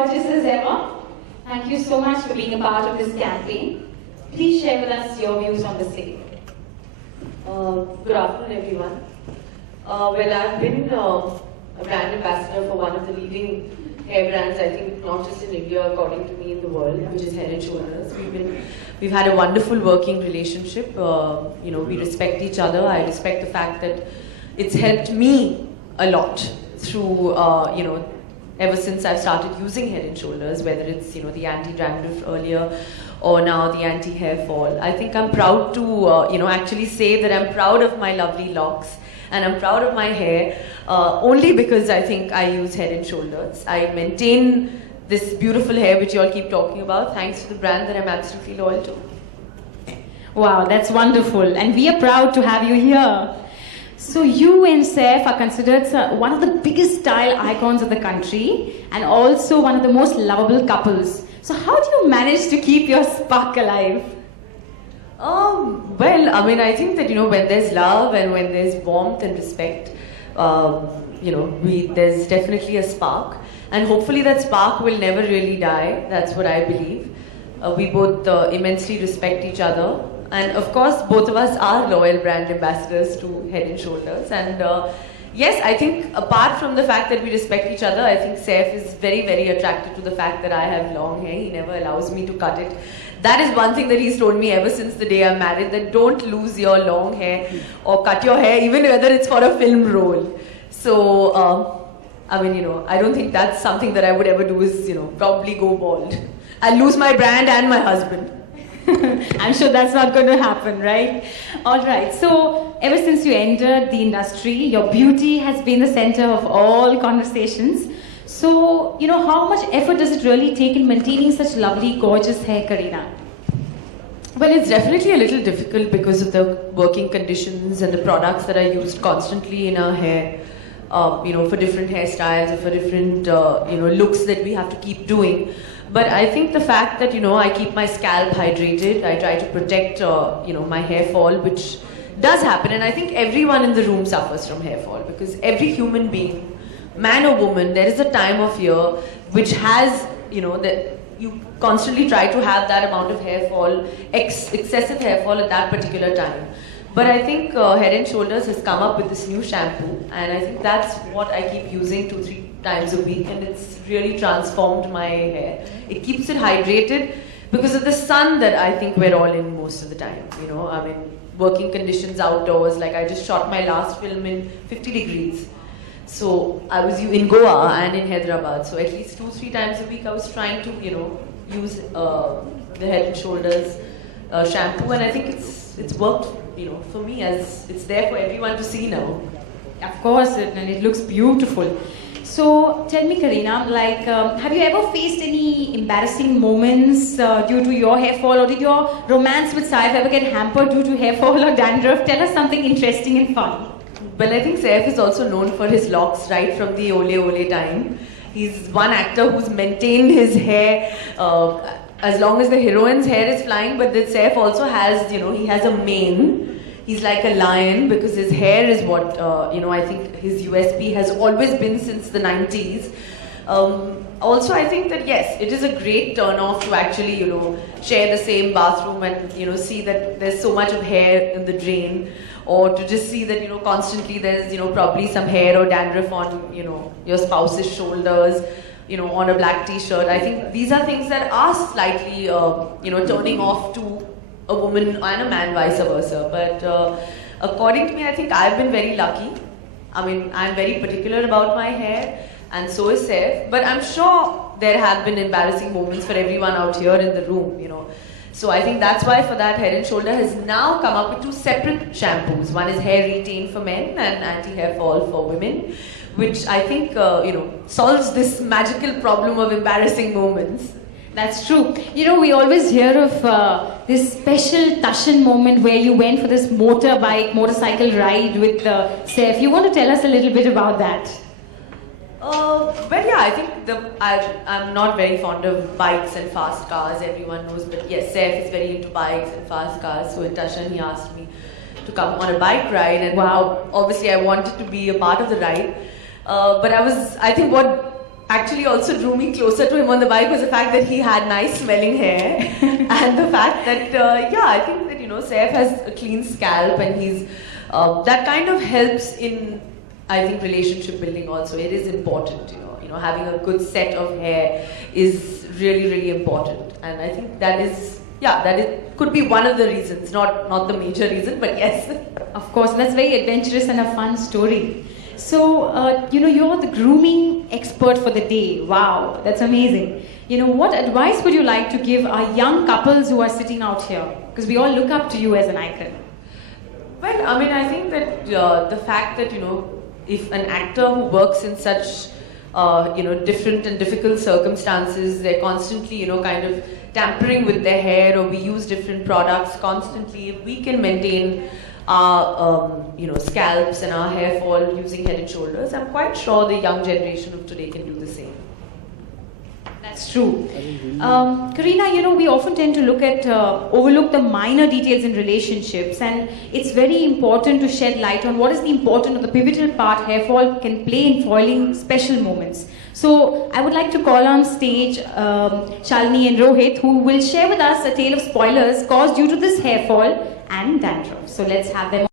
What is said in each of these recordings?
gorgeous as ever. Thank you so much for being a part of this campaign. Please share with us your views on the same. Good afternoon, everyone. Well, I've been a brand ambassador for one of the leading hair brands, I think, not just in India, according to me, in the world, which is Head & Shoulders. We've had a wonderful working relationship. We respect each other. I respect the fact that it's helped me a lot through, ever since I've started using Head & Shoulders, whether it's, the anti-dandruff earlier or now the anti-hair fall. I think I'm proud to, actually say that I'm proud of my lovely locks and I'm proud of my hair only because I think I use Head & Shoulders. I maintain this beautiful hair which you all keep talking about thanks to the brand that I'm absolutely loyal to. Wow, that's wonderful. And we are proud to have you here. So you and Saif are considered one of the biggest style icons of the country and also one of the most lovable couples. So how do you manage to keep your spark alive? Well, I think that, when there's love and when there's warmth and respect, there's definitely a spark. And hopefully that spark will never really die. That's what I believe. We both immensely respect each other. And of course, both of us are loyal brand ambassadors to Head & Shoulders. And yes, I think apart from the fact that we respect each other, I think Saif is very, very attracted to the fact that I have long hair. He never allows me to cut it. That is one thing that he's told me ever since the day I'm married, that don't lose your long hair or cut your hair, even whether it's for a film role. So, I don't think that's something that I would ever do is, probably go bald. I'll lose my brand and my husband. I'm sure that's not going to happen, right? All right. So, ever since you entered the industry, your beauty has been the center of all conversations. So, how much effort does it really take in maintaining such lovely, gorgeous hair, Kareena? Well, it's definitely a little difficult because of the working conditions and the products that are used constantly in our hair, for different hairstyles or for different, looks that we have to keep doing. But I think the fact that, I keep my scalp hydrated, I try to protect, my hair fall, which does happen. And I think everyone in the room suffers from hair fall because every human being, man or woman, there is a time of year which has, that you constantly try to have that amount of hair fall, excessive hair fall at that particular time. But I think Head & Shoulders has come up with this new shampoo, and I think that's what I keep using 2-3 times a week, and it's really transformed my hair. It keeps it hydrated because of the sun that I think we're all in most of the time. Working conditions outdoors, like I just shot my last film in 50 degrees. So I was in Goa and in Hyderabad, so at least 2-3 times a week I was trying to, use the Head & Shoulders shampoo, and I think it's worked, for me, as it's there for everyone to see now. Of course, and it looks beautiful. So tell me, Kareena, have you ever faced any embarrassing moments due to your hair fall, or did your romance with Saif ever get hampered due to hair fall or dandruff? Tell us something interesting and fun. Well, I think Saif is also known for his locks right from the Ole Ole time. He's one actor who's maintained his hair as long as the heroine's hair is flying, but that Saif also has, he has a mane. He's like a lion because his hair is what, I think his USP has always been since the 90s. Also, I think that yes, it is a great turn-off to actually, share the same bathroom and, see that there's so much of hair in the drain, or to just see that, constantly there's, probably some hair or dandruff on, your spouse's shoulders, on a black t-shirt. I think these are things that are slightly, turning off to a woman and a man, vice versa. But according to me, I think I've been very lucky. I'm very particular about my hair, and so is Saif. But I'm sure there have been embarrassing moments for everyone out here in the room, So I think that's why for that, Head & Shoulder has now come up with 2 separate shampoos. One is hair retain for men and anti-hair fall for women, which I think, solves this magical problem of embarrassing moments. That's true. We always hear of this special Tashan moment where you went for this motorcycle ride with Saif. You want to tell us a little bit about that? Well, yeah, I think I'm not very fond of bikes and fast cars, everyone knows, but yes, Saif is very into bikes and fast cars, so in Tashan he asked me to come on a bike ride, and wow, obviously I wanted to be a part of the ride, but I think what actually also drew me closer to him on the bike was the fact that he had nice smelling hair and the fact that I think that Saif has a clean scalp and he's that kind of helps in, I think, relationship building also. It is important, having a good set of hair is really important, and I think that is could be one of the reasons, not the major reason, but yes. Of course, that's very adventurous and a fun story. So, you're the grooming expert for the day. Wow, that's amazing. What advice would you like to give our young couples who are sitting out here? Because we all look up to you as an icon. Well, I mean, I think that the fact that, if an actor who works in such, different and difficult circumstances, they're constantly, kind of tampering with their hair, or we use different products constantly, if we can maintain our, scalps and our hair fall using Head and Shoulders, I'm quite sure the young generation of today can do the same. That's true. Kareena, we often tend to overlook the minor details in relationships, and it's very important to shed light on what is the important or the pivotal part hair fall can play in foiling special moments. So I would like to call on stage Shalini and Rohit, who will share with us a tale of spoilers caused due to this hair fall and dandruff. So let's have them.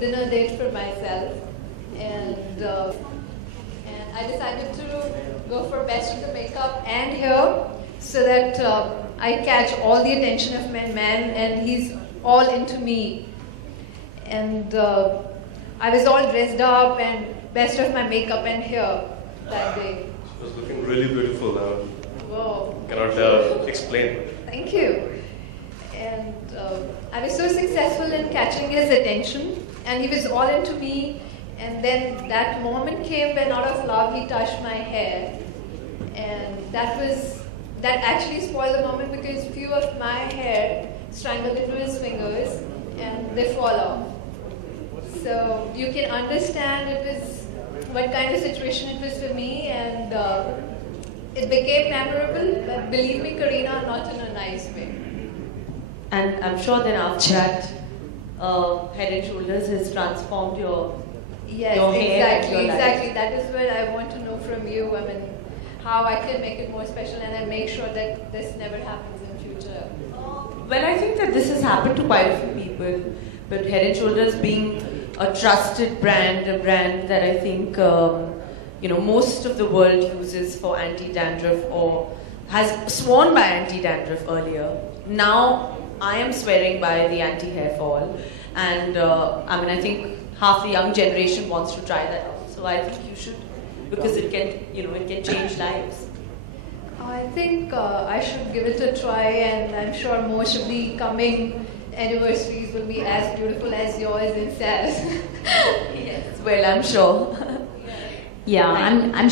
dinner date for myself, and I decided to go for best of the makeup and hair so that I catch all the attention of my man and he's all into me. And I was all dressed up and best of my makeup and hair that day. She was looking really beautiful. Whoa. Cannot explain. Thank you. And I was so successful in catching his attention, and he was all into me. And then that moment came when, out of love, he touched my hair, and that actually spoiled the moment because few of my hair strangled into his fingers, and they fall off. So you can understand what kind of situation it was for me, and it became memorable. But believe me, Kareena, not in a nice way. And I'm sure then after that, Head and Shoulders has transformed your Yes, your hair and your exactly. life. That is what I want to know from you. I mean, how I can make it more special and then make sure that this never happens in future. Well, I think that this has happened to quite a few people, but Head and Shoulders being a trusted brand, a brand that I think most of the world uses for anti-dandruff or has sworn by anti-dandruff earlier. Now I am swearing by the anti-hair fall, and I think half the young generation wants to try that out. So I think you should, because it can change lives. I think I should give it a try, and I'm sure most of the coming anniversaries will be as beautiful as yours and Saz. Yes, well, I'm sure. Yeah, I'm